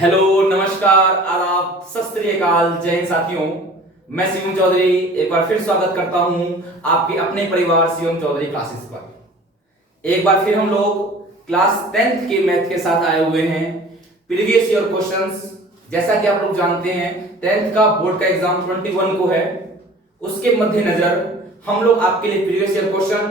Hello, नमस्कार, आदाब, सत श्री अकाल, जय हिंद साथियों। मैं शिवम चौधरी एक बार फिर स्वागत करता हूं आपके अपने परिवार शिवम चौधरी क्लासेस पर। एक बार फिर हम लोग क्लास 10th के मैथ के साथ आए हुए हैं। प्रीवियस ईयर क्वेश्चंस, जैसा कि आप लोग जानते हैं 10th का बोर्ड का एग्जाम 21 को है। उसके मद्देनजर हम लोग आपके लिए previous year question,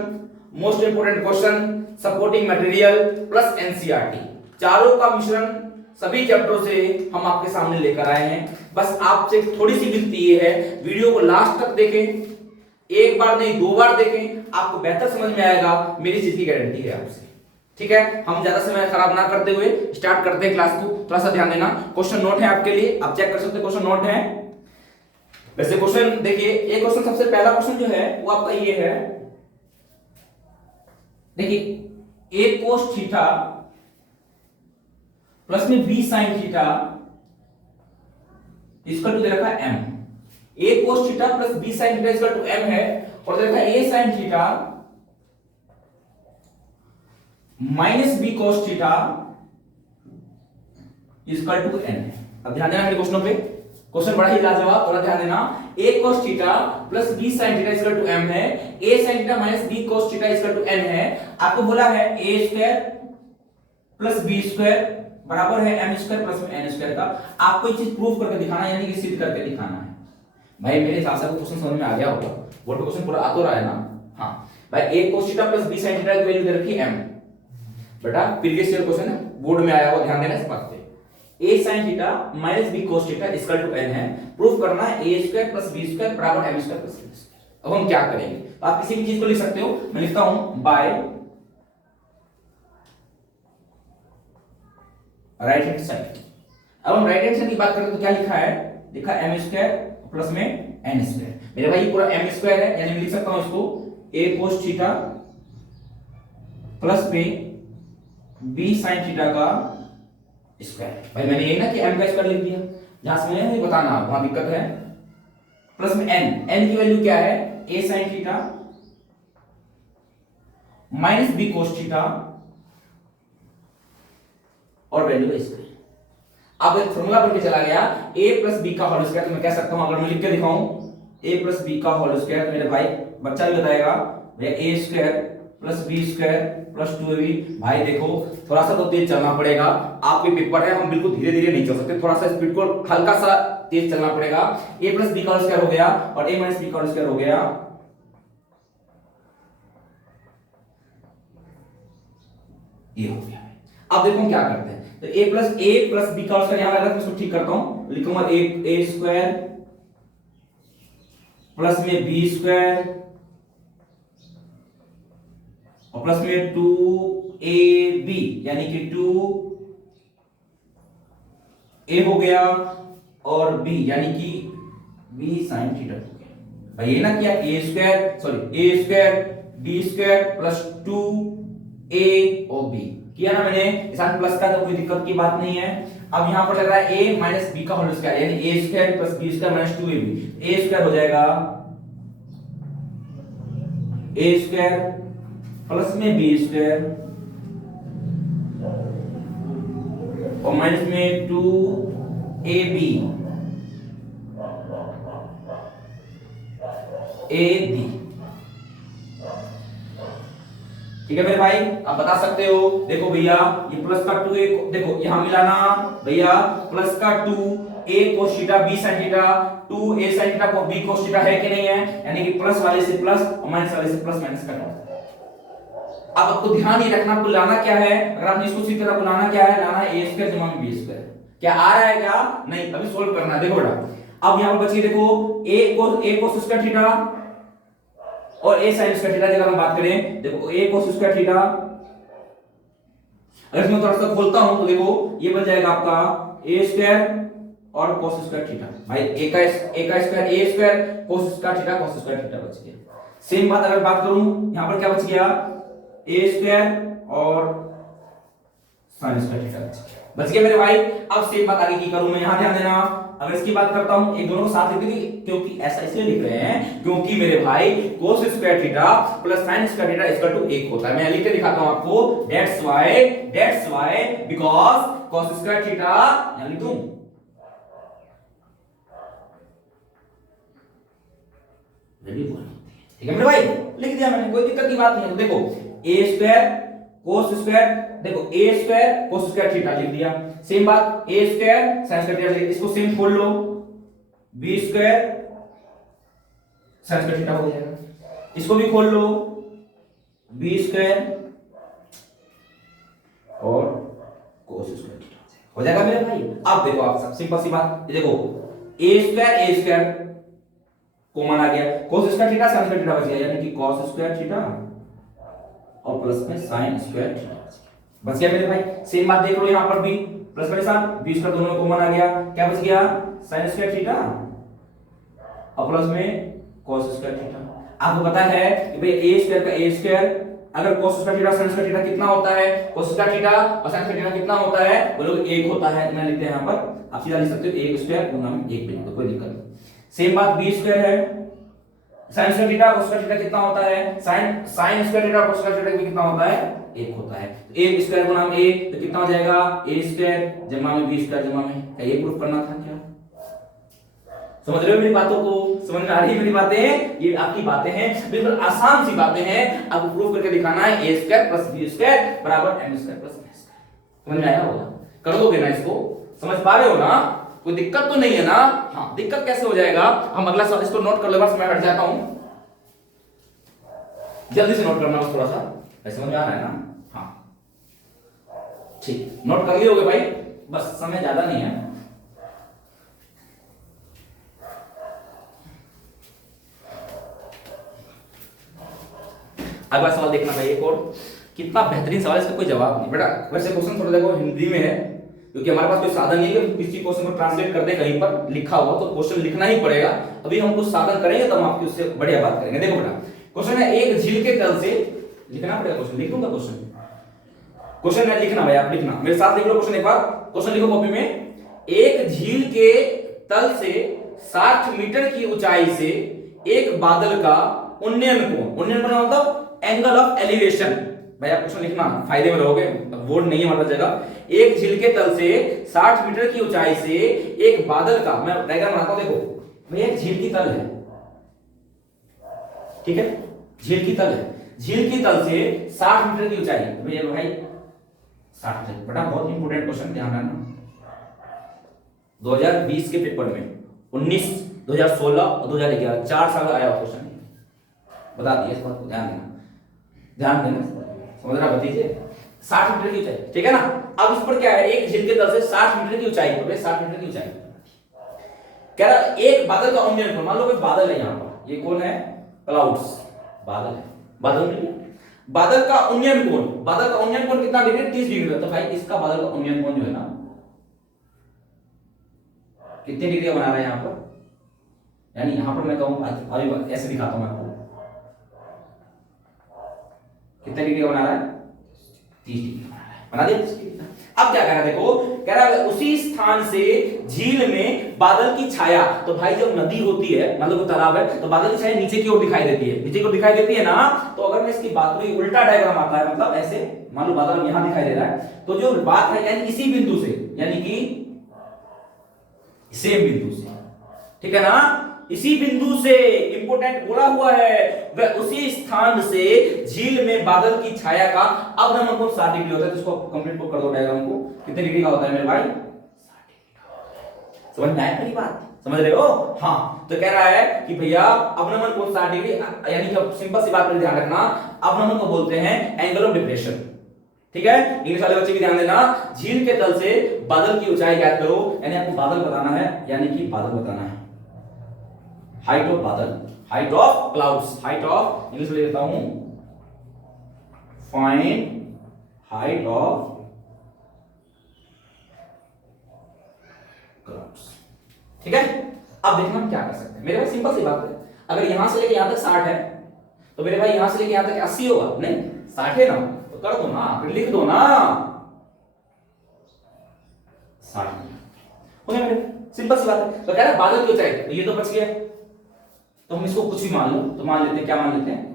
most important question, supporting material plus NCERT चारों का मिश्रण सभी चैप्टरों से हम आपके सामने लेकर आए हैं। बस आपसे थोड़ी सी विनती ये है, वीडियो को लास्ट तक देखें, एक बार नहीं 2 बार देखें, आपको बेहतर समझ में आएगा, मेरी चीज की गारंटी है आपसे। ठीक है, हम ज्यादा समय खराब ना करते हुए स्टार्ट करते हैं क्लास को। थोड़ा सा ध्यान देना, क्वेश्चन नोट है आपके लिए, आप चेक कर सकते हैं, क्वेश्चन नोट है। वैसे क्वेश्चन देखिए, एक क्वेश्चन, सबसे पहला क्वेश्चन जो है वो आपका ये है, देखिए a cos थीटा प्लस में b sin थीटा इसका टू दे रखा है m। a cos theta plus b sin theta इसका टू m है, और दे रखा है a sin theta minus b cos theta इसका टू n है। अब ध्यान देना मेरे क्वेश्चनों पे, क्वेश्चन बड़ा ही लाजवाब, थोड़ा ध्यान देना। a cos theta plus b sin theta इसका टू m है, a sin theta minus b cos theta इसका टू n है। आपको बोला है a square plus b square बराबर है m स्क्वायर प्लस में n स्क्वायर का। आपको ये चीज प्रूव करके दिखाना है, यानी कि सिद्ध करके दिखाना है। भाई मेरे हिसाब से आपको क्वेश्चन समझ में आ गया होगा, वो तो क्वेश्चन पूरा आ तो रहा है ना। हाँ भाई, a cos theta plus b sin theta की वैल्यू दे रखी है m। बेटा प्रीवियस ईयर क्वेश्चन है, बोर्ड में आया हुआ, ध्यान देना इस बात पे। a sin theta minus b cos theta equal to n है, प्रूव करना है a square plus b square बराबर m square plus n square. अब हम क्या करेंगे, तो आप किसी भी चीज को लिख सकते हो, मैं लिखता हूं बाय राइट हैंड साइड। अब हम राइट हैंड साइड की बात करें तो क्या लिखा है, लिखा m स्क्वायर प्लस में n स्क्वायर। मेरे भाई पूरा m स्क्वायर है, यानी मैं लिख सकता हूं इसको a cos थीटा प्लस में b sin थीटा का स्क्वायर। भाई मैंने यही ना कि m का स्क्वायर लिख दिया, जहां से मुझे बताना वहां दिक्कत है। प्लस में n की वैल्यू क्या है, a sin theta minus b cos theta और वैल्यू स्क्वायर। अब एक फॉर्मूला बन के चला गया a प्लस बी का होल स्क्वायर, तो मैं कह सकता हूं, अगर मैं लिख के दिखाऊं a प्लस बी का होल स्क्वायर, तो मेरे भाई बच्चा भी बताएगा भैया a square plus B square plus 2ab। भाई देखो थोड़ा सा तो तेज चलना पड़ेगा, आपके पेपर है, हम बिल्कुल धीरे धीरे नहीं चल सकते, थोड़ा सा स्पीड को हल्का सा तेज चलना पड़ेगा। a प्लस बी का होल स्क्वायर हो गया और a माइनस बी का होल स्क्वायर हो गया, ये हो गया। अब देखो क्या करते हैं, तो a प्लस बी का होल स्क्वायर यहां लगा, तो इसको ठीक करता हूं, लिखूंगा a स्क्वायर प्लस में b स्क्वायर और प्लस में 2ab, यानी कि 2a हो गया और b यानी कि b sin थीटा हो गया। भाई ये ना किया a square b square plus 2a और b किया ना मैंने, इसान प्लस का तो कोई दिक्कत की बात नहीं है। अब यहां पर लग रहा है a माइनस b का होल स्क्वायर, यानी a square plus b square minus 2ab, a square हो जाएगा a स्क्वायर प्लस में b स्क्वायर और माइनस में 2ab ठीक है मेरे भाई, आप बता सकते हो। देखो भैया ये प्लस का 2a, देखो यहां मिलाना भैया, प्लस का 2a cos theta b sin theta, 2a sin theta को b cos थीटा है कि नहीं है, यानी कि प्लस वाले से प्लस और माइनस वाले से प्लस माइनस कट। अब आपको ध्यान ये रखना, आपको लाना क्या है, अगर आपने इसको सीखा तो आपको लाना क्या है, लाना है a स्क्वायर जमा में b स्क्वायर। क्या आ रहा है क्या, नहीं, अभी सोल्व करना है। देखो बेटा अब यहां पर बच गई, देखो a cos स्क्वायर थीटा और a sin स्क्वायर थीटा की अगर हम बात करें, देखो a cos स्क्वायर थीटा, अगर इसमें थोड़ा सा खोलता हूं तो देखो ये बन जाएगा आपका a स्क्वायर और cos स्क्वायर थीटा। भाई a का square a square cos square theta cos square theta बच गया। सेम बात अगर बात करूं, यहां पर क्या बच गया, a स्क्वायर और sin स्क्वायर थीटा बच गया मेरे भाई। अब सेम बात आगे की करूं मैं, यहां ध्यान देना, अगर इसकी बात करता हूं, एक दोनों को साथ लिख देंगे, क्योंकि ऐसा इसलिए लिख रहे हैं क्योंकि मेरे भाई cos square theta plus sin square theta equal to 1 होता है। मैं लिख के दिखाता हूं आपको, that's why because cos square theta, यहां लिख दूं, ठीक है मेरे भाई, लिख दिया मैंने, कोई दिक्कत की बात नहीं है। देखो a स्क्वायर cos स्क्वायर, देखो a square cos square theta लिख दिया, सेम बात a square sin square theta, इसको सेम खोल लो, b square sin square theta हो जाएगा, इसको भी खोल लो, b स्क्वायर और cos स्क्वायर थीटा हो जाएगा मेरे भाई। अब देखो आप सिंपल सी बात, देखो a स्क्वायर कॉमन आ गया, cos square theta sin square theta बच गया, यानी कि cos स्क्वायर थीटा और प्लस में sin स्क्वायर थीटा बच गया मेरे भाई। सेम बात देख लो यहां पर भी, प्लस वाले साथ 20 का दोनों में कॉमन आ गया, क्या बच गया, sin स्क्वायर थीटा और प्लस में cos स्क्वायर थीटा। आपको पता है कि भाई a स्क्वायर का a स्क्वायर, अगर cos square theta sin square theta कितना होता है, cos स्क्वायर थीटा और sin स्क्वायर थीटा कितना होता है, बोलो 1 होता है। मैं लिखते हैं यहां पर, आप सीधा लिख सकते हो 1 स्क्वायर गुना में 1 बिल्कुल कोई दिक्कत नहीं। सेम बात b स्क्वायर है, sin square theta cos square theta कितना होता है, sin square theta cos square theta कितना होता है, 1 होता है। तो 1 स्क्वायर गुना में a तो कितना हो जाएगा, a स्क्वायर जमा में b स्क्वायर जमा में, क्या ये प्रूफ करना था क्या? समझ रहे हो मेरी बातों को, समझ में आ रही है मेरी बातें? ये आपकी बातें हैं, बिल्कुल आसान सी बातें हैं, आपको प्रूफ करके दिखाना है a square plus b square बराबर m square plus n square. समझ में आया होगा, कर दोगे ना इसको, समझ पा रहे हो ना, कोई दिक्कत तो नहीं है ना? हाँ, दिक्कत कैसे हो जाएगा, हम अगला सवाल इसको नोट कर लो, बस मैं हट जाता हूं, जल्दी से नोट करना बस थोड़ा सा, समझ में आ रहा है ना? हाँ ठीक, नोट कर लियोगे भाई, बस समय ज्यादा नहीं है। अगला सवाल देखना भाई, एक और कितना बेहतरीन सवाल, इसका कोई जवाब नहीं बेटा। वैसे क्वेश्चन थोड़ा देखो हिंदी में है, क्योंकि हमारे पास कोई साधन नहीं है कि किसी क्वेश्चन को ट्रांसलेट कर दे कहीं पर लिखा हुआ, तो क्वेश्चन लिखना ही पड़ेगा। अभी हम कुछ साधन करेंगे तब हम आपकी उससे बढ़िया बात करेंगे। देखो बेटा, क्वेश्चन है एक झील के तल से, लिखना पड़ेगा क्वेश्चन, लिख दूंगा क्वेश्चन है, लिखना भाई आप, लिखना मेरे साथ लिख लो क्वेश्चन एक बार, क्वेश्चन लिखो कॉपी में। एक झील के तल से 60 मीटर की ऊंचाई से एक बादल का उन्नयन कोण मतलब एंगल ऑफ एलिवेशन, भाई आप क्वेश्चन लिखना, फायदे में रहोगे, बोर्ड नहीं है हमारा जगह। एक झील के तल से 60 मीटर की ऊंचाई से एक बादल का, मैं डायग्राम बनाता हूं, देखो भैया एक झील की तल है, ठीक है, झील की तल है, झील की तल से 60 मीटर की ऊंचाई, भैया भाई 60 मीटर, बेटा बहुत इंपॉर्टेंट क्वेश्चन, ध्यान रखना 2020 के पेपर में 19, 2016 और 2011 4 साल आया क्वेश्चन, बता दिया, इस बात को ध्यान देना, ध्यान देना, समझना भतीजे। 60 मीटर की ऊंचाई, ठीक है ना। अब इस पर क्या है, एक झील के तल से 60 मीटर की ऊंचाई पर, 60 मीटर की ऊंचाई कह रहा एक बादल का उन्नयन कोण, मान लो कोई बादल है यहां पर, ये कौन है, क्लाउड्स, बादल है, बादल नहीं, बादल का उन्नयन कोण, बादल का उन्नयन कोण कितना डिग्री, 30 डिग्री, तो भाई इसका बादल का उन्नयन कोण जो है ना कितने डिग्री का बना रहा है यहां पर, यानी यहां पर मैं कहूं, अभी ऐसे दिखाता हूं आपको, कितने डिग्री का बना रहा है, 30 डिग्री का बना दिया। अब क्या कह रहा है, देखो कह रहा है उसी स्थान से झील में बादल की छाया, तो भाई जब नदी होती है, मतलब तालाब है, तो बादल की छाया नीचे की ओर दिखाई देती है, नीचे की ओर दिखाई देती है ना, तो अगर मैं इसकी बात करूं, उल्टा डायग्राम आता है, मतलब ऐसे मान लो बादल यहां दिखाई दे रहा है, तो जो बात है यानी इसी बिंदु से, यानी कि सेम बिंदु से, ठीक है ना, इसी बिंदु से, इंपोर्टेंट बोला हुआ है, वह उसी स्थान से झील में बादल की छाया का अवनमन कोण 60 डिग्री होता है। तो इसको कंप्लीट कर दो डायग्राम को, कितने डिग्री का होता है मेरे भाई, 60 डिग्री। समझ में आया मेरी बात, समझ रहे हो? हाँ, तो कह रहा है कि भैया अवनमन कोण 60 डिग्री, यानी कि सिंपल सी बात पर ध्यान रखना, अवनमन को बोलते हैं एंगल ऑफ डिप्रेशन, ठीक है। इंग्लिश वाले बच्चे भी ध्यान देना, झील के तल से बादल की ऊंचाई ज्ञात करो, यानी आपको बादल बताना है, यानी कि बादल बताना है, हाइट ऑफ बादल, height of clouds, height of, English में लिखता हूं, फाइंड हाइट ऑफ क्लाउड्स, ठीक है। अब देखना हम क्या कर सकते हैं, मेरे भाई सिंपल सी बात है, अगर यहां से लेके यहां तक 60 है, तो मेरे भाई यहां से लेके यहां तक 80 होगा, नहीं 60 है ना, तो कर दो ना, फिर लिख दो ना, 60 हो गया मेरे, सिंपल सी बात है। तो कह रहा है बादल की ऊंचाई, तो ये तो बच गया, तो हम इसको कुछ भी मान लो, तो मान लेते हैं, क्या मान लेते हैं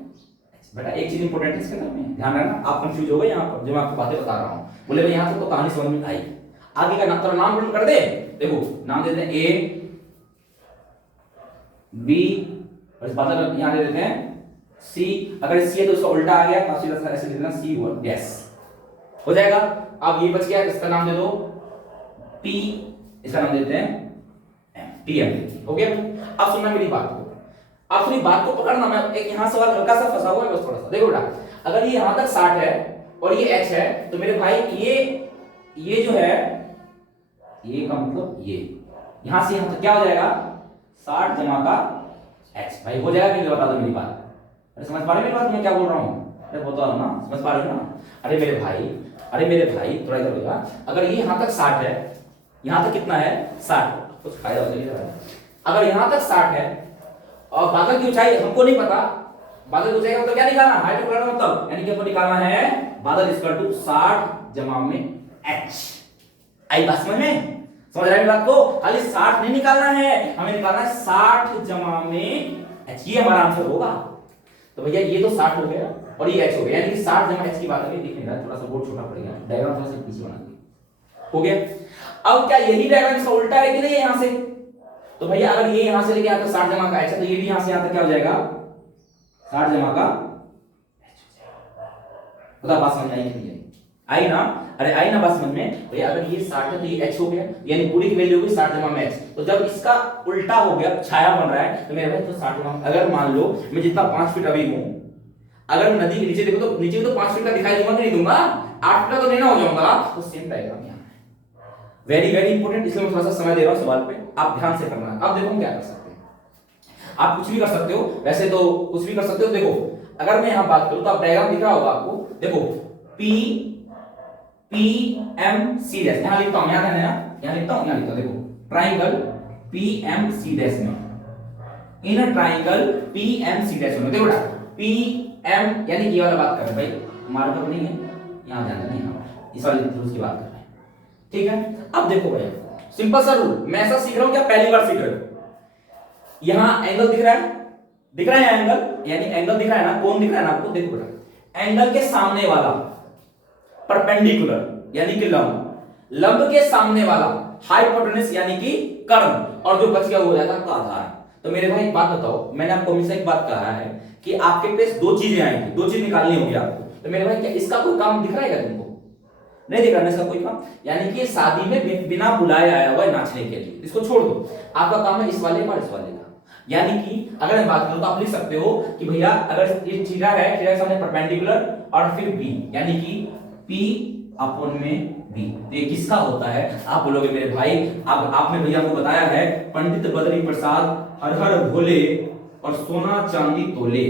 बेटा, एक चीज इंपॉर्टेंट है इसके अंदर में ध्यान रखना, आप कंफ्यूज हो गए यहाँ पर जो मैं आपको बातें बता रहा हूँ। बोले भाई यहाँ तक तो कहानी समझ में आई, आगे का थोड़ा नाम प्रिंट कर दे। देखो नाम देते हैं ए बी, और इस बादल यहाँ दे देते हैं सी। अगर सी है तो उसका उल्टा आ गया, तो सीधा ऐसे लिख देना सी वन, यस हो जाएगा। अब ये बच गया, इसका नाम दे दो पी, इसका नाम देते हैं एम, पी एम, हो गया। अब सुनना मेरी बात को, आप सुनी बात को पकड़ना, मैं एक यहाँ सवाल हल्का सा फंसा हुआ है बस थोड़ा सा। देखो बेटा, अगर ये यहाँ तक 60 है और ये h है, तो मेरे भाई ये जो है, ये का मतलब ये यहाँ से यहाँ तक क्या हो जाएगा 60 जमा का h, भाई हो जाएगा कि बता दो मेरी बात। अरे समझ पा रहे मेरी बात, मैं क्या बोल रहा हूँ, अरे बता रहा ना, समझ पा रहे हो ना। अरे मेरे भाई थोड़ा इधर होगा, अगर ये यहाँ तक 60 है, यहाँ तक कितना है 60, कुछ फायदा हो जाएगा। अगर यहाँ तक 60 है और बादल की ऊंचाई हमको नहीं पता, बादल की ऊंचाई का मतलब क्या निकालना, हाइट ऑफ क्लाउड मतलब, यानी कि हमको निकालना है बादल इक्वल टू 60 जमा में h। आई बात समझ में, समझ रहे हैं बात को, खाली 60 नहीं निकालना है, हमें निकालना है 60 जमा में h, ये हमारा आंसर होगा। तो भैया ये तो 60 हो गया और ये h हो गया, यानी कि 60 जमा h की बात है, दिख नहीं रहा, थोड़ा सा बोर्ड छोटा पड़ेगा, डायग्राम थोड़ा सा पीछे बना दिया, हो गया। अब क्या यही डायग्राम इसका उल्टा है कि नहीं यहां से, तो भैया अगर ये यहां से लेके आता 60 जमा का h है, तो ये भी यहां से यहां तक क्या हो जाएगा 60 जमा का h। बता बात समझ आई कि नहीं आई ना, अरे आई ना बात समझ में। भैया अगर ये 60 है तो ये h हो गया, यानी पूरी की वैल्यू होगी 60 जमा में h। तो जब इसका उल्टा हो गया, छाया बन रहा है, तो मेरे भाई तो 60 जमा, अगर मान लो मैं जितना 5 फीट अभी हूं, अगर मैं नदी के नीचे देखो तो नीचे भी तो 5 फीट का दिखाई दूंगा कि नहीं दूंगा, 8 फीट का तो नहीं ना हो जाऊंगा, तो सेम डायग्राम यहाँ है। वेरी इंपॉर्टेंट, इसलिए मैं थोड़ा सा समय दे रहा हूं सवाल पे, आप ध्यान से करना। अब देखो हम क्या कर सकते हैं, आप कुछ भी कर सकते हो, वैसे तो कुछ भी कर सकते हो। देखो अगर मैं यहां बात करूं तो आप डायग्राम दिख रहा होगा आपको, देखो पी एम सी डैश, यहां लिखता हूं, याद है ना, यहां लिखता हूं, देखो triangle P M C dash में, इन triangle P M C dash में, देखो बेटा पी एम यानी ये वाला बात कर रहे हैं भाई, मार्कर नहीं है यहां, ध्यान देना, यहां इस वाले रूल्स की बात कर रहे हैं, ठीक है। अब देखो भैया सिंपल सा रूल, मैं ऐसा सीख रहा हूं क्या, पहली बार सीख रहे हो। यहां एंगल दिख रहा है एंगल, यानी एंगल दिख रहा है ना, कोण दिख रहा है ना आपको, देखो बेटा एंगल के सामने वाला परपेंडिकुलर यानी कि लंब के सामने वाला हाइपोटेन्यूस यानी कि कर्ण, और जो बच गया वो हो जाता है आधार। तो मेरे भाई एक बात बताओ, मैंने आपको हमेशा एक बात कहा है कि आपके पास दो चीजें आएंगी, दो चीज निकालनी होगी आपको। तो मेरे भाई क्या इसका कोई काम दिख रहा है क्या तुमको, नहीं दिख रहा है इसका कोई काम, यानी कि शादी में बिना बुलाए आया हुआ है नाचने के लिए, इसको छोड़ दो, आपका काम है इस वाले का, इस वाले का। यानी कि अगर मैं बात करूं तो आप लिख सकते हो कि भैया अगर ये थीटा है, थीटा के सामने परपेंडिकुलर और फिर बी, यानी कि पी अपॉन में बी, तो ये किसका होता है, आप बोलोगे मेरे भाई, अब आपने भैया को बताया है पंडित बद्री प्रसाद हर हर भोले और सोना चांदी तोले,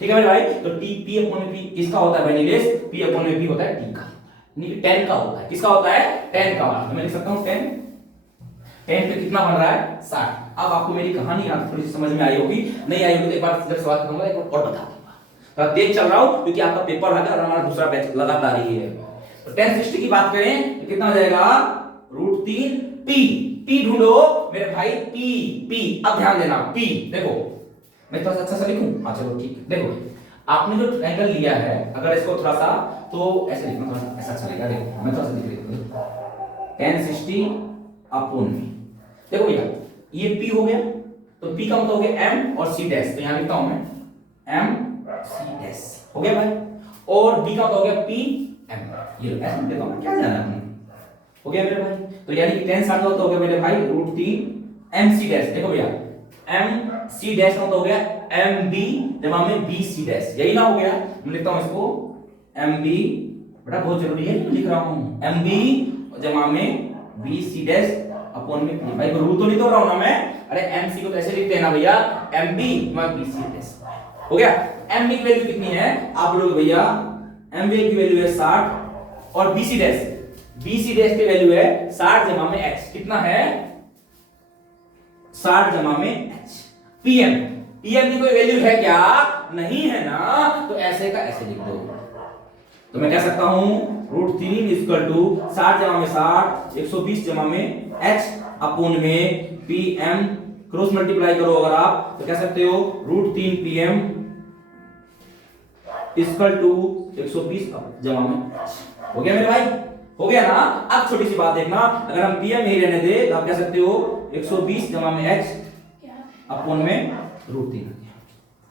ठीक है मेरे भाई। तो टी पी अपॉन में पी किसका होता है भाई नीलेश, पी अपॉन में पी होता है टी का, नहीं 10 का होता है, किसका होता है 10 का, तो मैं लिख सकता हूं 10 पे कितना बन रहा है 60। अब आपको मेरी कहानी आप थोड़ी सी समझ में आई होगी, नहीं आई होगी तो एक बार जब सवाल करूंगा एक और बता दूंगा, तो तेज चल रहा हूं क्योंकि आपका पेपर है और हमारा दूसरा बैच लगातार ही है। तो 1060 की बात करें तो कितना हो जाएगा √3 पी ढूंढो मेरे भाई, पी। अब ध्यान देना पी, देखो मैं थोड़ा सा अच्छा सा लिखूं, हाँ चलो ठीक है। देखो आपने जो ट्रायंगल लिया है, अगर इसको थोड़ा सा तो ऐसे लिखना, थोड़ा सा ऐसा चलेगा, देखो मैं थोड़ा सा लिख देता हूं 1060 अपॉन में, देखो भैया ये p हो गया, तो p का मतलब हो गया m और c डैश, तो यहां लिखता हूं मैं m c डैश, हो गया भाई, और b का मतलब हो गया p m, ये ऐसे देखो क्या जाना है, हो गया मेरे भाई। तो यानी कि 10 60 हो गया मेरे भाई √3 m c डैश, देखो भैया m c डैश का मतलब हो गया m b जमा में b c डैश, यही ना हो गया, मैं लिखता हूं इसको m b, बेटा बहुत जरूरी है, मैं लिख रहा हूं m b जमा में b c डैश अपॉन में भाई रूल तो नहीं तोड़ रहा हूं ना मैं, अरे mc को तो ऐसे लिखते हैं ना भैया mb में bc डैश, हो गया। mb की वैल्यू कितनी है आप लोग भैया, mb की वैल्यू है 60 और bc डैश की वैल्यू है 60 जमा में h, कितना है 60 जमा में h। pm की कोई वैल्यू है क्या, नहीं है ना, तो ऐसे का ऐसे लिख दो। तो मैं कह सकता हूं √3 इक्वल टू 60 जमा में 60 120 जमा में h अपोन में pm क्रॉस मल्टीप्लाई करो अगर आप तो कह सकते हो √3 pm इक्वल टू 120 जमा में h। हो गया मेरे भाई, हो गया ना। अब छोटी सी बात देखना, अगर हम pm ही रहने दे तो आप कह सकते हो 120 जमा में h अपोन में √3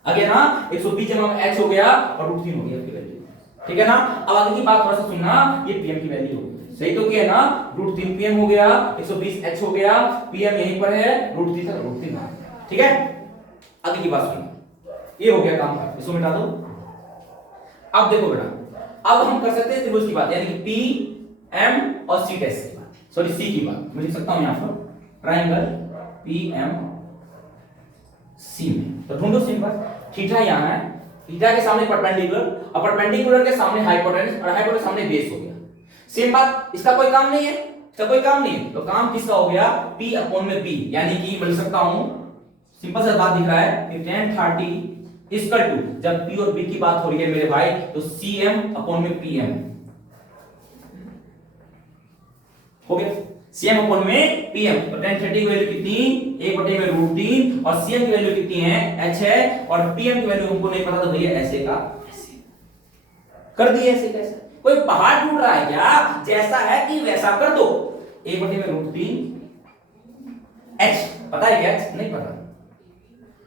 आ गया ना। 120 जमा में h हो गया और √3 हो गया इसकी वैल्यू, ठीक है ना। अब आगे की बात थोड़ा सा सुनना, ये pm की वैल्यू हो गई, सही तो किया ना। √3 pm हो गया, 120 h हो गया, pm यहीं पर है, √3 था √3 आ गया, ठीक है। आगे की बात सुनना, ये हो गया काम का, इसको मिटा दो। अब देखो बेटा, अब हम कर सकते हैं त्रिभुज की बात, यानी कि p m और c डैश की बात, सॉरी c की बात मैं लिख सकता हूं यहां पर ट्रायंगल p m c में। तो ढूंढो c पर, थीटा यहां है, थीटा के सामने परपेंडिकुलर और परपेंडिकुलर के सामने हाइपोटेन्यूस और हाइपोटेन्यूस सामने बेस हो गया। सेम बात, इसका कोई काम नहीं है, इसका कोई काम नहीं है, तो काम किसका हो गया p अपॉन में b, यानी कि मैं लिख सकता हूं सिंपल सा बात दिख रहा है कि tan 30 इक्वल टू, जब p और b की बात हो रही है मेरे भाई तो cm अपॉन में pm हो गया, cm अपॉन में pm। तो tan 30 की वैल्यू कितनी 1/√3 और cm की वैल्यू कितनी है h है, और pm की वैल्यू हमको नहीं पता तो भैया ऐसे का ऐसे कर दिए, ऐसे कैसे। कोई पहाड़ टूट रहा है क्या, जैसा है कि वैसा कर दो। 1/√3 h पता है क्या, h नहीं पता,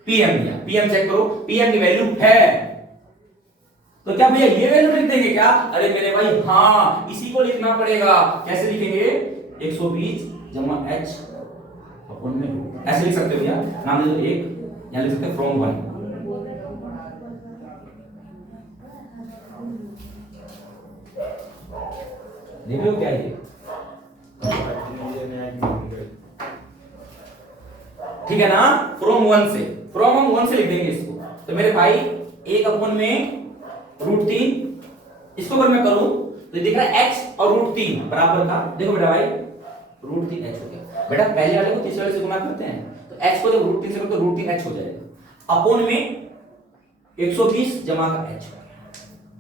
pm दिया, pm चेक करो, pm की वैल्यू है, तो क्या भैया ये वैल्यू लिख देंगे क्या। अरे मेरे भाई हाँ, इसी को लिखना पड़ेगा। कैसे लिखेंगे 120 जमा h अपॉन में, ऐसे लिख सकते हो भैया, नाम दे दो 1, यहां लिख सकते हैं फ्रॉम 1। देख रहे हो क्या ये, ठीक है ना। फ्रॉम 1 से, फ्रॉम हम 1 से लिख देंगे इसको। तो मेरे भाई 1 अपॉन में √3, इसको अगर मैं करूं तो दिख रहा है x और √3 बराबर का, देखो बेटा भाई √3 h हो गया। बेटा पहले वाले को तीसरे वाले से गुना करते हैं, तो h को जब √3 से करो तो √3 h हो जाएगा, अपॉन में 120 जमा का h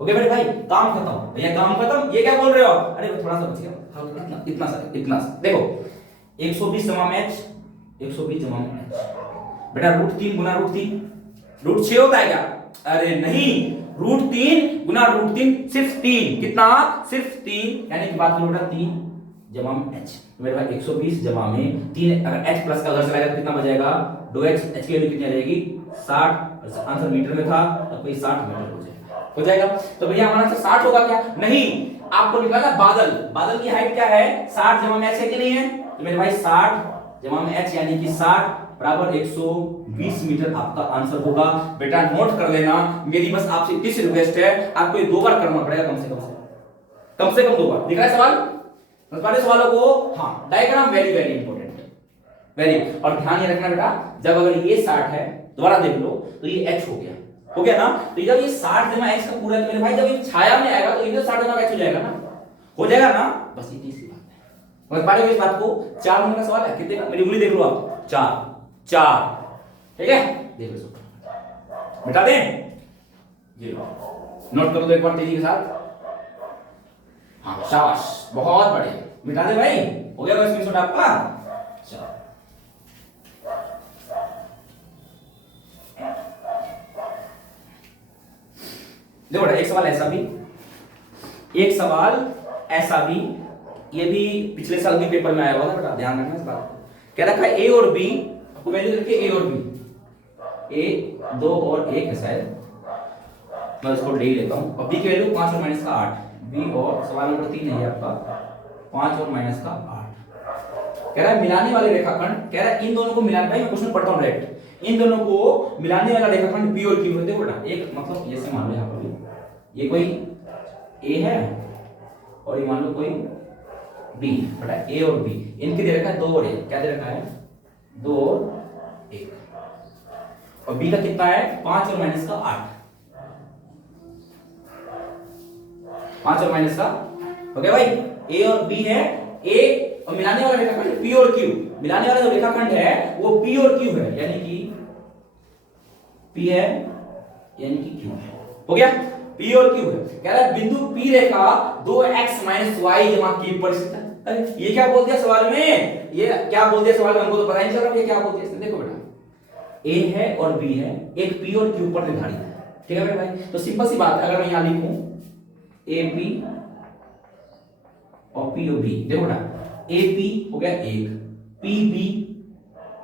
हो गया मेरे भाई, काम खत्म भैया, काम खत्म। ये क्या बोल रहे हो आप, अरे थोड़ा सा बच गया, इतना इतना सा, इतना सा देखो 120 जमा में h, 120 जमा में h, बेटा √3 गुना √3 √6 होता है क्या, अरे नहीं, √3 गुना √3 सिर्फ 3, कितना सिर्फ 3, यानी कि बात करो बेटा 3 जमा में h, मेरे भाई 120 जमा में 3, अगर h प्लस का उधर चला जाएगा तो कितना बचेगा 2h, h की वैल्यू कितनी आ जाएगी 60, आंसर मीटर में था तो कोई 60 मीटर हो जाएगा। तो भैया हमारा आंसर 60 होगा क्या, नहीं, आपको निकाला बादल, बादल की हाइट क्या है 60 जमा में h है कि नहीं है, तो मेरे भाई 60 जमा में h यानी कि 60 बराबर 120 मीटर आपका आंसर होगा। बेटा नोट कर लेना, मेरी बस आपसे इतनी सी रिक्वेस्ट है, आपको ये 2 बार करना पड़ेगा कम से कम 2 बार। दिख रहा है सवाल, वाले सवालों को, हाँ diagram very very important, very. और ध्यान ये रखना बेटा, जब अगर ये 60 है, दोबारा देख लो तो ये h हो गया, हो गया ना। तो जब ये 60 जमा h का पूरा है तो मेरे भाई जब ये छाया में आएगा तो ये 60 जमा h हो जाएगा ना, हो जाएगा ना, बस इतनी सी बात है। समझ पा रहे हो इस बात को। 4 नंबर का सवाल है, कितने का, मेरी उंगली देख लो आप, 4, ठीक है, देख लो मिटा दें, ये नोट करो तो एक बार तेजी के साथ, हाँ शाबाश, बहुत बढ़िया, मिटा दे भाई, हो गया स्क्रीनशॉट आपका। चलो देखो बेटा, एक सवाल ऐसा भी, एक सवाल ऐसा भी, ये भी पिछले साल के पेपर में आया हुआ था बेटा, ध्यान रखना इस बात को। कह रखा है ए और बी, आपको वैल्यू रखिए ए और बी, ए 2 और 1 है शायद, मैं इसको ले लेता हूं, और बी की वैल्यू 5 और माइनस का 8, बी और सवाल नंबर 3 है आपका 5 और माइनस का 8। कह रहा है मिलाने वाले रेखाखंड, कह रहा है इन दोनों को मिलाने, भाई मैं क्वेश्चन पढ़ता हूं डायरेक्ट, इन दोनों को मिलाने वाला रेखाखंड पी और क्यू है। देखो बेटा, एक मतलब जैसे मान लो यहां पर ये कोई ए है और ये मान लो कोई बी, बेटा ए और बी, इनके दे रखा है 2 और 1, क्या दे रखा है 2 और 1, और बी का कितना है 5 और माइनस का 8, 5 और माइनस का, ओके भाई, ए और बी है, ए और मिलाने वाला रेखाखंड पी और क्यू, मिलाने वाला जो रेखाखंड है वो पी और क्यू है, यानी कि पी है यानी कि क्यू है, हो गया। P P और Q है। कह रहा है बिंदु P रेखा 2x - y की पर स्थित है। अरे ये क्या बोल दिया सवाल में, ये क्या बोल दिया सवाल में, हमको तो पता ही नहीं चल रहा ये क्या बोल दिया। देखो बेटा A है और B है, एक P और Q पर निर्धारित है, ठीक है मेरे भाई। तो सिंपल सी बात है, अगर मैं यहां लिखूं AP और P और B, देखो बेटा AP हो गया 1, PB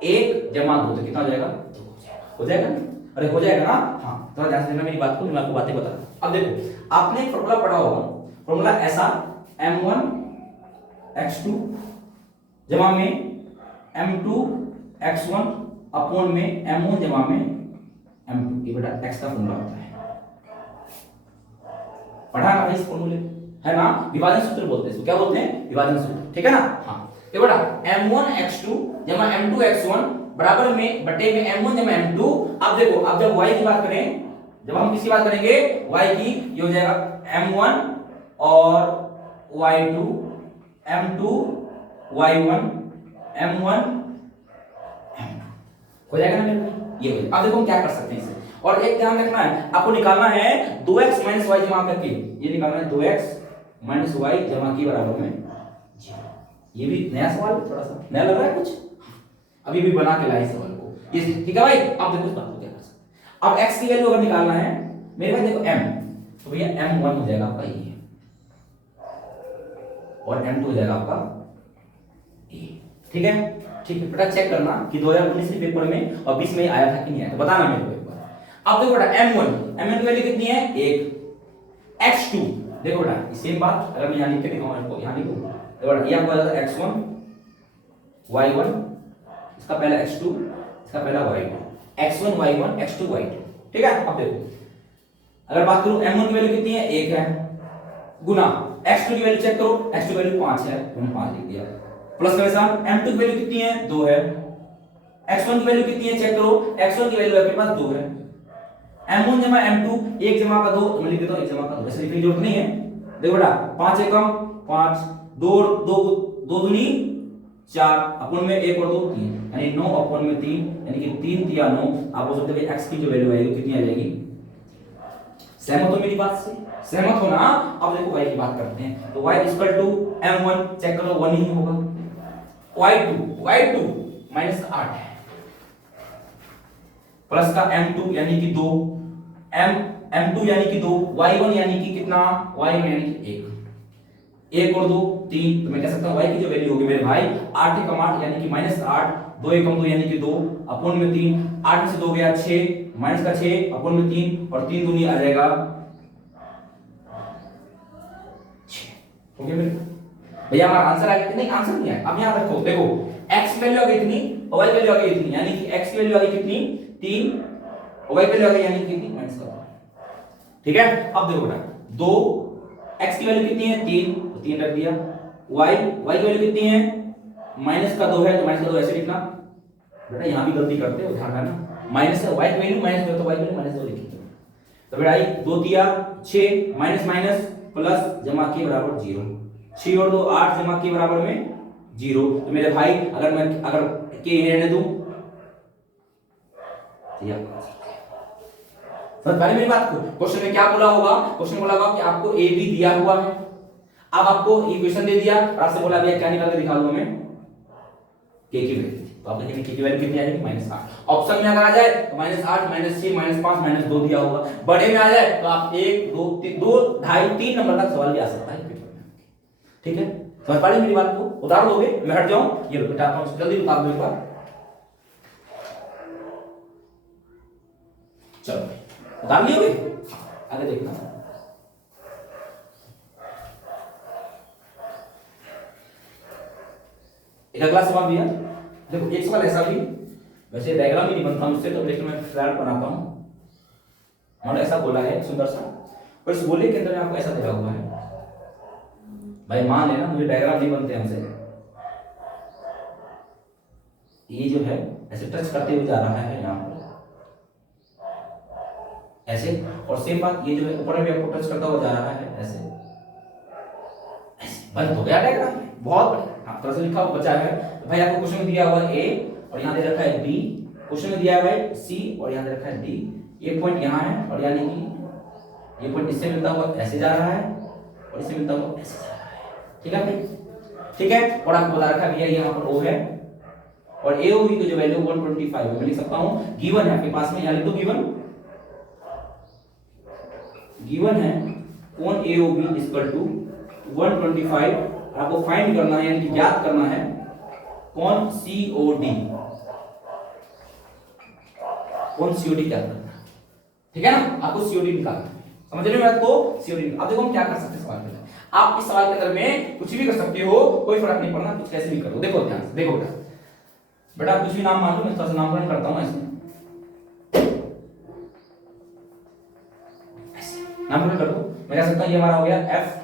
1 जमा 2 तो कितना हो जाएगा, 2 हो जाएगा ना? अरे हो जाएगा ना। हाँ थोड़ा ध्यान से सुनना मेरी बात को, मैं आपको बातें बता रहा हूं। अब देखो आपने एक फॉर्मूला पढ़ा होगा, फॉर्मूला ऐसा m1 x2 जमा में m2 x1 अपॉन में m1 जमा में m2, ये बेटा x का फॉर्मूला होता है, पढ़ा ना इस फॉर्मूले, है ना? विभाजन सूत्र बोलते हैं इसको, क्या बोलते हैं, विभाजन सूत्र, ठीक है ना। हाँ ये बेटा m1 x2 जमा m2 x1 बराबर में बटे में m1 जमा m2। अब देखो अब जब y की बात करें, जब हम किसकी बात करेंगे, y की, ये हो जाएगा m1 और y2 m2 y1 m1 हो जाएगा ना मेरे भाई, ये हो जाएगा। अब देखो हम क्या कर सकते हैं इसे, और एक ध्यान रखना है, आपको निकालना है 2x - y जमा करके, ये निकालना है 2x - y जमा की बराबर में 0। ये भी नया सवाल है, थोड़ा सा नया लग रहा है कुछ, अभी भी बना के लाए सवाल को ये, ठीक है भाई। अब देखो इस बात को क्या कर सकते हैं, अब x की वैल्यू अगर निकालना है मेरे भाई, देखो m, तो भैया m1 हो जाएगा आपका ये, और m2 हो जाएगा आपका ये, ठीक है। ठीक है बेटा चेक करना कि 2019 के पेपर में और 20 में आया था कि नहीं आया, तो बताना मेरे को एक बार। अब देखो बेटा m1 की वैल्यू कितनी है, 1, x2 देखो बेटा सेम बात, अगर मैं यहां लिख के दिखाऊं आपको, यहां लिखूं देखो बेटा, ये आपको आ जाता है x1 y1, इसका पहला x2, इसका पहला y2, x1 y1 x2 y2, ठीक है। अब देखो अगर बात करूं m1 की वैल्यू कितनी है, 1 है, गुना x2 की वैल्यू चेक करो, x2 की वैल्यू 5 है, मैंने 5 लिख दिया, प्लस के साथ m2 की वैल्यू कितनी है, 2 है, x1 की वैल्यू कितनी है चेक करो, x1 की वैल्यू आपके पास 2 है, m1 जमा m2 1 जमा का 2, मैं लिख देता हूं 1 जमा का 2, वैसे लिखने की जरूरत नहीं है। देखो बेटा 5 एकम 5, 2 2 2 दूनी 4, अपन में 1 और 2 3, यानी 9 अपन में 3, यानी कि 3 3 9। आप बोल सकते हैं x की जो वैल्यू आएगी कितनी आ जाएगी, सहमत हो मेरी बात से, सहमत हो ना। अब देखो y की बात करते हैं, तो y m1 चेक करो 1 ही होगा, y2 माइनस 8 है, प्लस का m2 यानी कि 2, m2 यानी कि 2, y1 यानी कि कितना, y1 यानी कि 1 और 2 3, तो मैं कह सकता हूं y की जो वैल्यू होगी मेरे भाई 8 एकम 8 यानी कि -8, 2 एकम 2 यानी कि 2 अपॉन में 3, 8 में से 2 गया 6, माइनस का 6 अपॉन में 3, और 3 दूनी आ जाएगा 6, हो गया मेरे भैया हमारा आंसर आ गया, नहीं आंसर नहीं आया। अब यहां रखो, देखो x वैल्यू आ गई इतनी और y वैल्यू आ गई इतनी, यानी कि x की वैल्यू आ गई कितनी 3 और y वैल्यू आ गई यानी कि कितनी -4, ठीक है। अब देखो बेटा 2 x की वैल्यू कितनी है 3, तो 3 रख दिया, y की वैल्यू कितनी है -2 है, तो -2 ऐसे लिखना बेटा, यहां भी गलती करते हो ध्यान रखना, माइनस है y की वैल्यू -2 तो y की वैल्यू -2 लिखिए, तो बेटा 2 दिया 6 माइनस माइनस प्लस जमा के बराबर 0, 6 और 2 8 जमा के बराबर में 0, तो मेरे भाई अगर मैं के रहने दूं समझ पा रहे मेरी बात को। क्वेश्चन में क्या बोला होगा, क्वेश्चन बोला होगा कि आपको ए बी दिया हुआ है, अब आपको इक्वेशन दे दिया और आपसे बोला भैया क्या निकाल के दिखा दूं हमें के की वैल्यू, तो आप देखेंगे के की वैल्यू कितनी आ जाएगी -8। ऑप्शन में अगर आ जाए तो -8 -6 -5 -2 दिया होगा, बड़े में आ जाए तो आप 1 2 3 2 2.5 3 नंबर तक सवाल भी आ सकता है पेपर में, ठीक है। समझ पा रहे मेरी बात को, उतार दोगे, मैं हट जाऊं, ये लो बेटा आप जल्दी उतार दो एक बार, चलो उतार लियोगे, आगे देखना। एक अगला सवाल भी है, देखो एक सवाल ऐसा भी, वैसे डायग्राम ही नहीं बनता मुझसे, तो लेकिन मैं फ्लैट बनाता हूं, मैंने ऐसा बोला है सुंदर सा, और इस गोले के अंदर आपको ऐसा दिया हुआ है भाई, मान लेना मुझे डायग्राम नहीं बनते हमसे, ये जो है ऐसे टच करते हुए जा रहा है यहाँ पर ऐसे, और सेम बात ये जो है ऊपर में भी आपको टच करता हुआ जा रहा है ऐसे, ऐसे बंद हो गया डायग्राम, बहुत बढ़िया। हाँ थोड़ा सा लिखा हुआ बचा है, तो भाई आपको क्वेश्चन में दिया हुआ है ए और यहाँ दे रखा है बी, क्वेश्चन में दिया हुआ है सी और यहाँ दे रखा है डी, ये पॉइंट यहाँ है और यानी कि ये पॉइंट इससे मिलता हुआ ऐसे जा रहा है और इससे मिलता हुआ ऐसे जा रहा है। ठीक है भाई, ठीक है। और आपको बता रखा है भैया यहाँ पर O है और AOB की जो वैल्यू 125 है, मैं लिख सकता हूँ गिवन है आपके पास में, यहाँ लिख दो गिवन है कोण AOB इक्वल टू 125। आपको फाइंड करना है यानी कि ज्ञात करना है कोण COD, कोण COD क्या करना है, ठीक है ना। आपको COD निकालना है, समझ रहे हो बात को, COD। अब देखो हम क्या कर सकते हैं सवाल के अंदर, आप इस सवाल के अंदर में कुछ भी कर सकते हो, कोई फर्क नहीं पड़ना, कुछ कैसे भी करो। देखो ध्यान से देखो बेटा कुछ भी नाम मान लो, मैं थोड़ा सा नामकरण करता हूं ऐसे नामकरण कर दो। मैं कह सकता हूं ये हमारा हो गया FEGH।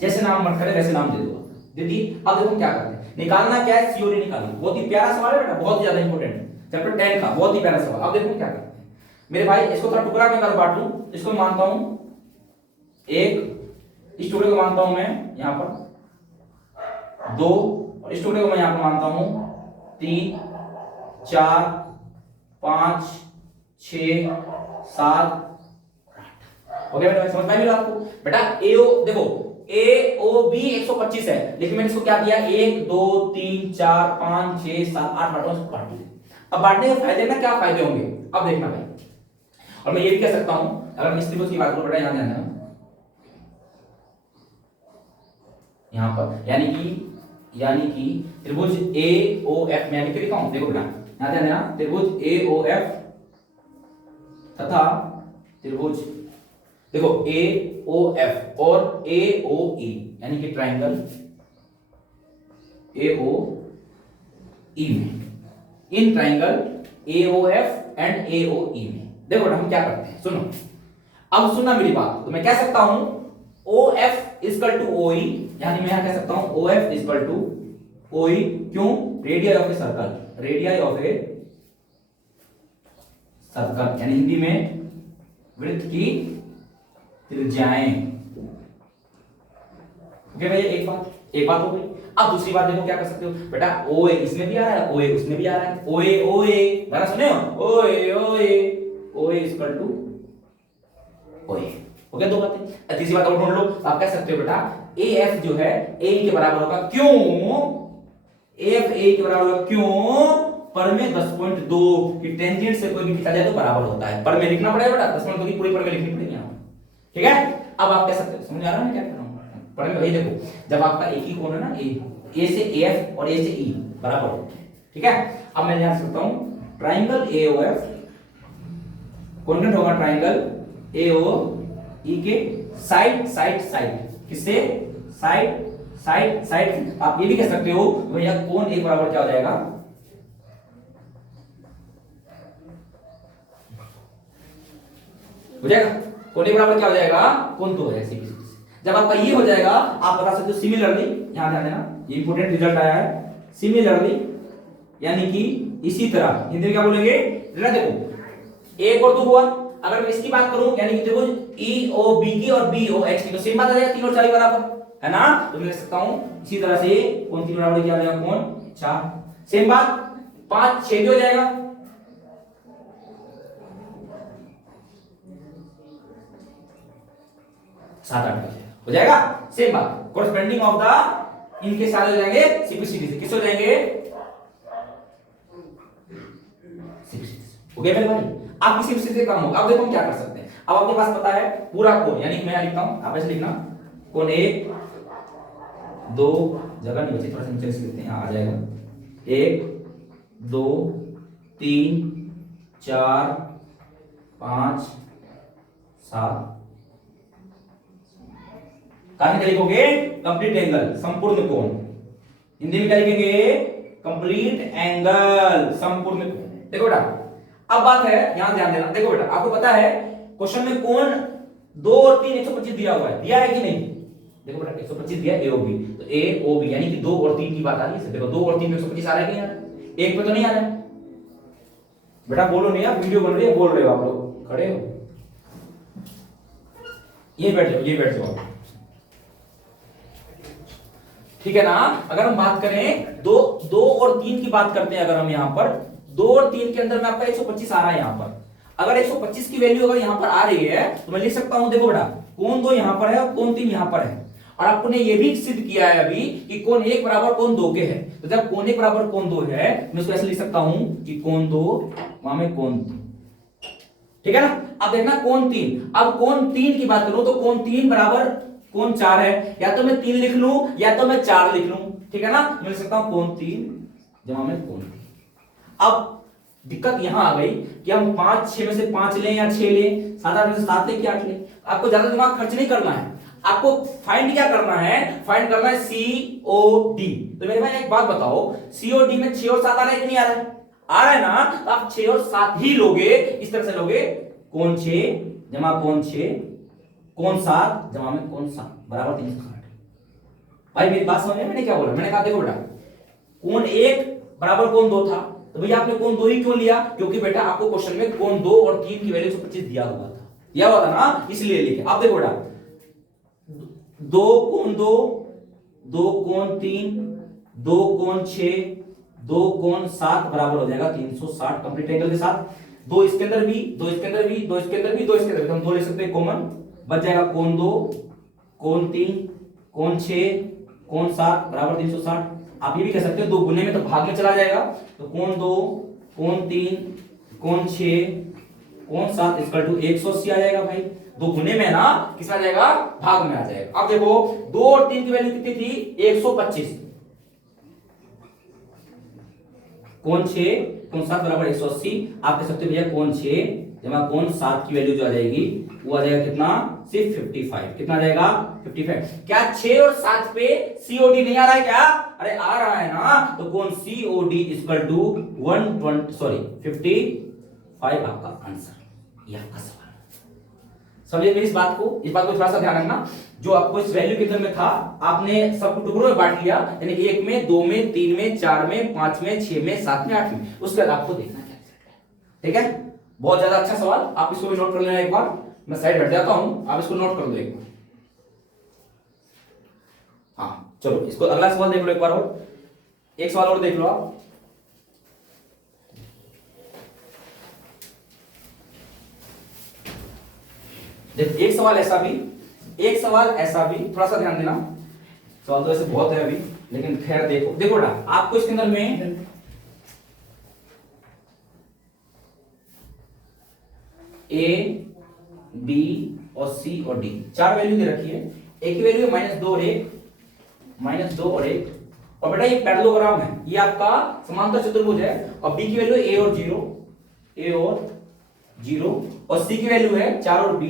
जैसे नाम मत करे वैसे नाम दे दो दीदी। अब देखो क्या करते हैं, निकालना क्या है, COD निकालना। बहुत ही प्यारा सवाल है बेटा, बहुत ही ज्यादा इंपॉर्टेंट, चैप्टर 10 का बहुत ही प्यारा सवाल। अब देखो क्या करते हैं मेरे भाई, इसको थोड़ा टुकड़ा में अगर बांटूं, इसको मानता हूं एक, इस टुकड़े को मानता हूं मैं यहां पर 2 और इस टुकड़े को मैं यहां पर मानता हूं 3 4 5 6 7 8। ओके बेटा, समझ में आ गया आपको बेटा। AO देखो AOB 125 है, लेकिन मैंने इसको क्या दिया 1 2 3 4 5 6 7 8 बांटो, इसको बांट दिया। अब बांटने के फायदे ना क्या फायदे होंगे, अब देखना भाई। और मैं ये भी कह सकता हूं, अगर मैं इस त्रिभुज की बात करूं बेटा, यहां ध्यान देना, यहां पर यानी कि त्रिभुज AOF में लिख के दिखाऊं, देखो बेटा यहां ध्यान देना, त्रिभुज AOF तथा त्रिभुज देखो AOF और AOE यानी कि ट्रायंगल AOE में, in triangle AOF and AOE में देखो बेटा हम क्या करते हैं, सुनो। अब सुनना मेरी बात, तो मैं कह सकता हूं OF इक्वल टू OE, यानी मैं यहां कह सकता हूं OF इक्वल टू OE। क्यों? Radius of a circle, radius of a circle यानी हिंदी में वृत्त की त्रिज्याएं। ओके भैया, एक बात हो गई। अब दूसरी बात देखो क्या कर सकते हो बेटा, OA इसमें भी आ रहा है, OA उसमें भी आ रहा है, OA गाना सुने हो, OA इक्वल टू OA। हो गया दो बातें। तीसरी बात और ढूंढ लो, आप कह सकते हो बेटा AF जो है AE के बराबर होगा। क्यों AF AE के बराबर होगा? क्यों? पर में 10.2 की टेंजेंट से कोई भी खींचा जाए तो बराबर होता है। पर में लिखना पड़ेगा बेटा, 10.2 की पूरी पर में लिखनी पड़ेगी यहाँ, ठीक है। अब आप कह सकते हो, समझ आ रहा है क्या कर रहा हूं? पर में वही देखो, जब आपका एक ही कोण है ना, A से AF और A से E बराबर होते हैं, ठीक है। अब मैं ध्यान सकता हूं ट्राइंगल AOF कॉन्ग्रुएंट होगा ट्राइंगल AOE के साइड साइड साइड, किससे? Side side side. आप ये भी कह सकते हो भैया कोण एक बराबर क्या हो जाएगा, हो जाएगा कोण एक बराबर क्या हो जाएगा, कोण 2 हो जाएगा सीधी सीधी। जब आपका ये हो जाएगा आप बता सकते हो सिमिलरली, यहां ध्यान देना ये इंपॉर्टेंट रिजल्ट आया है, सिमिलरली यानी कि इसी तरह, हिंदी में क्या बोलेंगे जरा देखो, एक और 2 हुआ। अगर मैं इसकी बात करूं यानी कि देखो EOB की और BOH की, तो सेम बात आ जाएगा, 3 और 4 बराबर है ना। तो मैं लिख सकता हूं इसी तरह से कोण 3 बराबर क्या हो जाएगा, कोण 4। सेम बात 5 6 भी हो जाएगा, 7 8 हो जाएगा। सेम बात कोरस्पेंडिंग ऑफ द इनके साथ हो जाएंगे सीपीसीडी से, किस हो जाएंगे सीपीसीडी। हो गया मेरे भाई, आप किसी से काम होगा। अब देखो हम क्या कर सकते हैं, अब आपके पास पता है पूरा कोण, यानी मैं यहां लिखता हूं, आप ऐसे लिखना कोण 1 2 जगह नहीं बची, थोड़ा सा नीचे लिखते हैं, यहां आ जाएगा 1 2 3 4 5 7। कहां लिखोगे, कंप्लीट एंगल संपूर्ण कोण, हिंदी में क्या लिखेंगे, कंप्लीट एंगल संपूर्ण कोण। देखो बेटा अब बात है, यहां ध्यान देना, देखो बेटा आपको पता है क्वेश्चन में कोण 2 और 3 125 दिया हुआ है, दिया है कि नहीं? देखो बेटा 125 दिया AOB, तो AOB यानी कि 2 और 3 की बात आ रही है। देखो 2 और 3 में 125 आ रहा है कि यार, एक पे तो नहीं आ रहा है बेटा, बोलो नहीं यार, वीडियो बन रही है, बोल रहे हो आप लोग, खड़े हो, ये बैठ जाओ, ये बैठ जाओ, ठीक है ना। अगर हम बात करें 2 और 3 की बात करते हैं, अगर हम यहां पर 2 और 3 के अंदर में आपका 125 आ रहा है यहाँ पर। अगर 125 की वैल्यू अगर यहाँ पर आ रही है तो मैं लिख सकता हूं, देखो बेटा कोण 2 यहाँ पर है और कोण 3 यहाँ पर है, और आपने ये भी सिद्ध किया है अभी कि कोण 1 बराबर कोण 2 के है। तो जब कोण 1 बराबर कोण 2 है मैं इसको ऐसे लिख सकता हूं कि कोण 2 वहां में कोण 3, ठीक है ना। अब देखना कोण 3, अब कोण 3 की बात करूं तो कोण 3 बराबर कोण 4 है, या तो मैं 3 लिख लूं या तो मैं 4 लिख लूं, ठीक है ना। मैं लिख सकता हूं कोण 3 जमा में कोण 3। अब दिक्कत यहां आ गई कि हम 5 6 में से 5 लें या 6 लें, 7 8 में से 7 लें कि 8 लें। आपको ज्यादा दिमाग खर्च नहीं करना है, आपको फाइंड क्या करना है, फाइंड करना है COD। तो मेरे भाई एक बात बताओ, COD में 6 और 7 आ रहा है कि नहीं आ रहा है? आ रहा है ना, तो आप 6 और 7 ही लोगे, इस तरह से लोगे कोण 6 जमा कोण 6 कोण 7 जमा में कोण 7 बराबर 360। भाई मेरी बात समझ में, मैंने क्या बोला, मैंने कहा देखो बेटा कोण 1 बराबर कोण 2 था, तो भैया आपने कोण 2 ही क्यों लिया, क्योंकि बेटा आपको क्वेश्चन में कोण 2 और 3 की वैल्यू 125 दिया हुआ था ना, इसलिए लिखे। अब देखो बेटा 2 कोण 2 2 कोण 3 2 कोण 6 2 कोण 7 बराबर हो जाएगा 360 कंप्लीट एंगल के साथ। 2 इसके अंदर भी, 2 इसके अंदर भी, 2 इसके अंदर भी, 2 इसके अंदर भी, हम 2 ले सकते हैं कॉमन, बच जाएगा कोण 2 कोण 3 कोण 6 कोण 7 बराबर 360। आप ये भी कह सकते हो 2 गुने में तो भाग में चला जाएगा, तो कोण 2 कोण 3 कोण 6 कोण 7 इक्वल टू 180 आ जाएगा भाई। 2 गुने में ना किसमें आ जाएगा, भाग में आ जाएगा। अब देखो 2 और 3 की वैल्यू कितनी थी, 125, कोण 6 कोण 7 बराबर 180। आप कह सकते हो भैया कोण 6 जमा कोण 7 की वैल्यू जो आ जाएगी वो आ जाएगा कितना, सिर्फ 55। कितना आ जाएगा, 55। क्या 6 और 7 पे COD नहीं आ रहा है क्या, अरे आ रहा है ना, तो कोण COD इक्वल टू 55 आपका आंसर, ये आपका सवाल। समझे मेरी इस बात को, इस बात को थोड़ा सा ध्यान रखना। जो आपको इस वैल्यू के अंदर में था, आपने सब टुकड़ों में बांट लिया, यानी 1 में 2 में 3 में 4 में 5 में 6 में 7 में 8 में, उसके बाद आपको देखना क्या है, ठीक है। बहुत ज्यादा अच्छा सवाल, आप इसको भी नोट कर लेना एक बार। मैं साइड हट जाता हूं, आप इसको नोट कर दो एक बार। हाँ चलो, इसको अगला सवाल देख लो एक बार और, एक सवाल और देख लो आप। एक सवाल ऐसा भी, एक सवाल ऐसा भी, थोड़ा सा ध्यान देना। सवाल तो ऐसे बहुत है अभी, लेकिन खैर देखो देखो बेटा, आपको इसके अंदर में A B और C और D 4 वैल्यू दे रखी है। A की वैल्यू है -2 और 1, -2 और 1, और बेटा ये पैरेललोग्राम है, ये आपका समांतर चतुर्भुज है, और B की वैल्यू है A और 0, A और 0, और C की वैल्यू है 4 और B,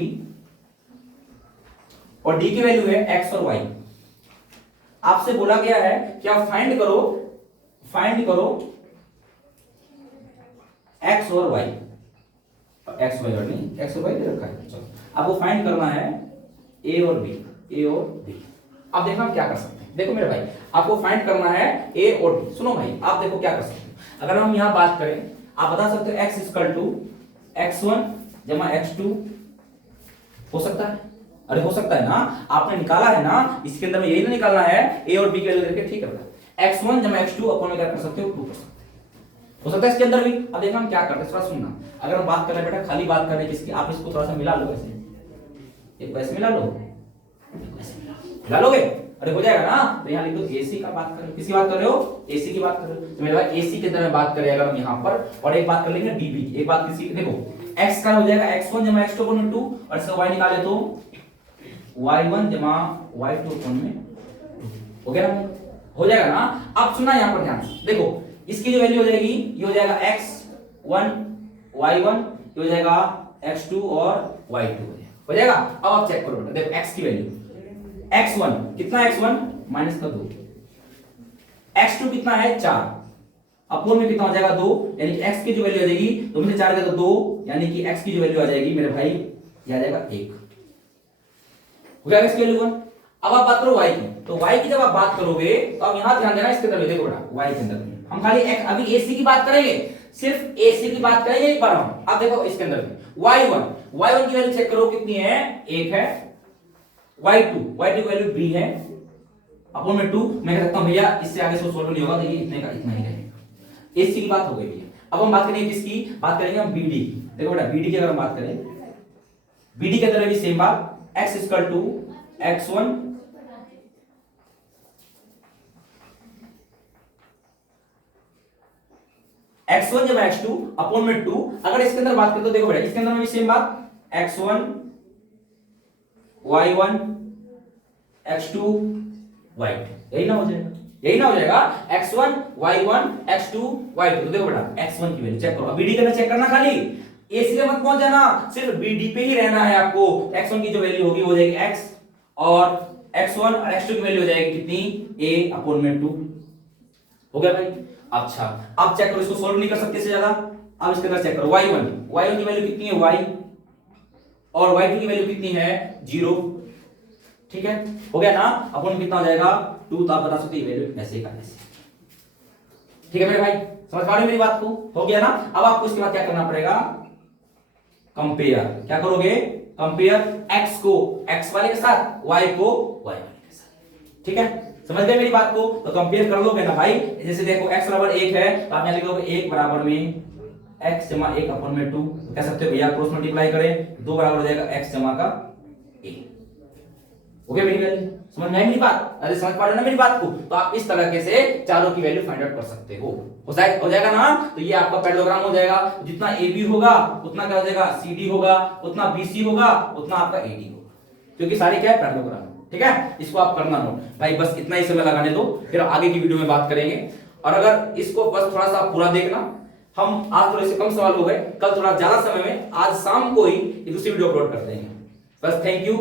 और D की वैल्यू है x और y। आपसे बोला गया है कि आप फाइंड करो x और y, x y और नहीं, x और y दे रखा है। चलो आपको फाइंड करना है a और b, a और b। अब देखना हम क्या कर सकते हैं, देखो मेरे भाई आपको फाइंड करना है a और b। सुनो भाई, आप देखो क्या कर सकते हैं। अगर हम यहां बात करें, आप बता सकते हो x इक्वल टू x1 जमा x2, हो सकता है, अरे हो सकता है ना, आपने निकाला है ना, इसके अंदर में यही ना निकालना है, a और b की वैल्यू लेके, ठीक है। x1 जमा x2 अपन में क्या कर सकते हो, 2 कर सकते हो, हो सकता है इसके अंदर भी। अब देखना हम क्या करते हैं, थोड़ा सुनना। अगर हम बात कर रहे हैं बेटा, खाली बात कर रहे हैं किसकी, आप इसको थोड़ा सा मिला लो, ऐसे एक वैसे मिला लो, मिला लोगे, अरे हो जाएगा ना। तो यहाँ लिख दो AC का बात कर रहे हो, किसकी बात कर रहे हो, AC की बात कर रहे हो। तो मेरे भाई AC के अंदर में बात करें अगर हम यहाँ पर, और एक बात कर लेंगे DB की, एक बात किसी, देखो x का हो जाएगा x1 जमा x2 अपॉन 2, और इसका y निकाले तो y1 जमा y2 अपॉन में 2, हो गया ना, हो जाएगा ना। अब सुना यहाँ पर ध्यान से, देखो इसकी जो वैल्यू हो जाएगी, ये हो जाएगा x1 y1, ये हो जाएगा x2 और y2 हो जाएगा। अब आप चेक करो बेटा, देखो x की वैल्यू, x1 कितना, x1 माइनस का 2, x2 कितना है 4, अपोन में कितना हो जाएगा 2, यानी कि x की जो वैल्यू आ जाएगी 2 में से 4 गया तो 2, यानी कि x की जो वैल्यू आ जाएगी मेरे भाई, ये आ जाएगा 1, हो गया x की वैल्यू 1। अब आप बात करो y की, तो y की जब आप बात करोगे तो आप यहां ध्यान देना, इसके अंदर देखो बेटा y के अंदर हम खाली अभी AC की बात करेंगे, सिर्फ AC की बात करेंगे एक बार हम। आप देखो इसके अंदर y1 की वैल्यू चेक करो कितनी है, 1 है। y2 की वैल्यू b है, अपोन में 2। मैं कह सकता हूं भैया इससे आगे सोल्व नहीं होगा, तो ये इतने का इतना ही रहेगा। AC की बात हो गई भैया। अब हम बात करेंगे किसकी, बात करेंगे हम BD की। देखो बेटा BD की अगर हम बात करें, BD के अंदर भी सेम बात, x equal to x1 x1 जब x2 अपॉन में 2। अगर इसके अंदर बात करें तो देखो बेटा इसके अंदर में भी सेम बात, x1 y1 x2 y2, यही ना हो जाएगा, यही ना हो जाएगा, x1 y1 x2 y2। तो देखो बेटा x1 की वैल्यू चेक करो, BD के अंदर चेक करना, खाली ए सीधे मत पहुंच जाना, सिर्फ BD पे ही रहना है आपको। x1 की जो वैल्यू होगी वो हो जाएगी x, और x1 और x2 की वैल्यू हो जाएगी कितनी, a अपॉन में 2। हो गया भाई। अच्छा अब चेक करो, इसको सॉल्व नहीं कर सकते इससे ज्यादा। अब इसके अंदर चेक करो y1 की वैल्यू कितनी है y, और y2 की वैल्यू कितनी है 0। ठीक है, हो गया ना, अपॉन कितना हो जाएगा 2। तो आप बता सकते हैं वैल्यू ऐसे का ऐसे। ठीक है मेरे भाई, समझ पा रहे हो मेरी बात को, हो गया ना। अब आपको इसके बाद क्या करना पड़ेगा, कंपेयर। क्या करोगे, कंपेयर x को x वाले के साथ, y को y वाले के साथ। ठीक है, समझ गए मेरी बात को। तो कंपेयर कर लोगे ना भाई, जैसे देखो x बराबर 1 है तो आप यहां लिख दोगे 1 बराबर में x जमा 1 अपॉन में 2। कह सकते हो भैया क्रॉस मल्टीप्लाई करें, 2 बराबर हो जाएगा x जमा का 1। हो गया मेरी वैल्यू, समझ में आई मेरी बात, अरे समझ पा रहे हो ना मेरी बात को। तो आप इस तरीके से चारों की वैल्यू फाइंड आउट कर सकते हो जाएगा ना। तो ये आपका पैरेललोग्राम हो जाएगा, जितना AB होगा उतना क्या हो जाएगा CD होगा, उतना BC होगा उतना आपका AD होगा, क्योंकि सारे क्या है पैरेललोग्राम। ठीक है, इसको आप करना नोट भाई, बस इतना ही समय लगाने दो, फिर आगे की वीडियो में बात करेंगे। और अगर इसको बस थोड़ा सा पूरा देखना, हम आज थोड़े से कम सवाल हो गए, कल थोड़ा ज्यादा समय में, आज शाम को ही दूसरी वीडियो अपलोड कर देंगे। बस थैंक यू।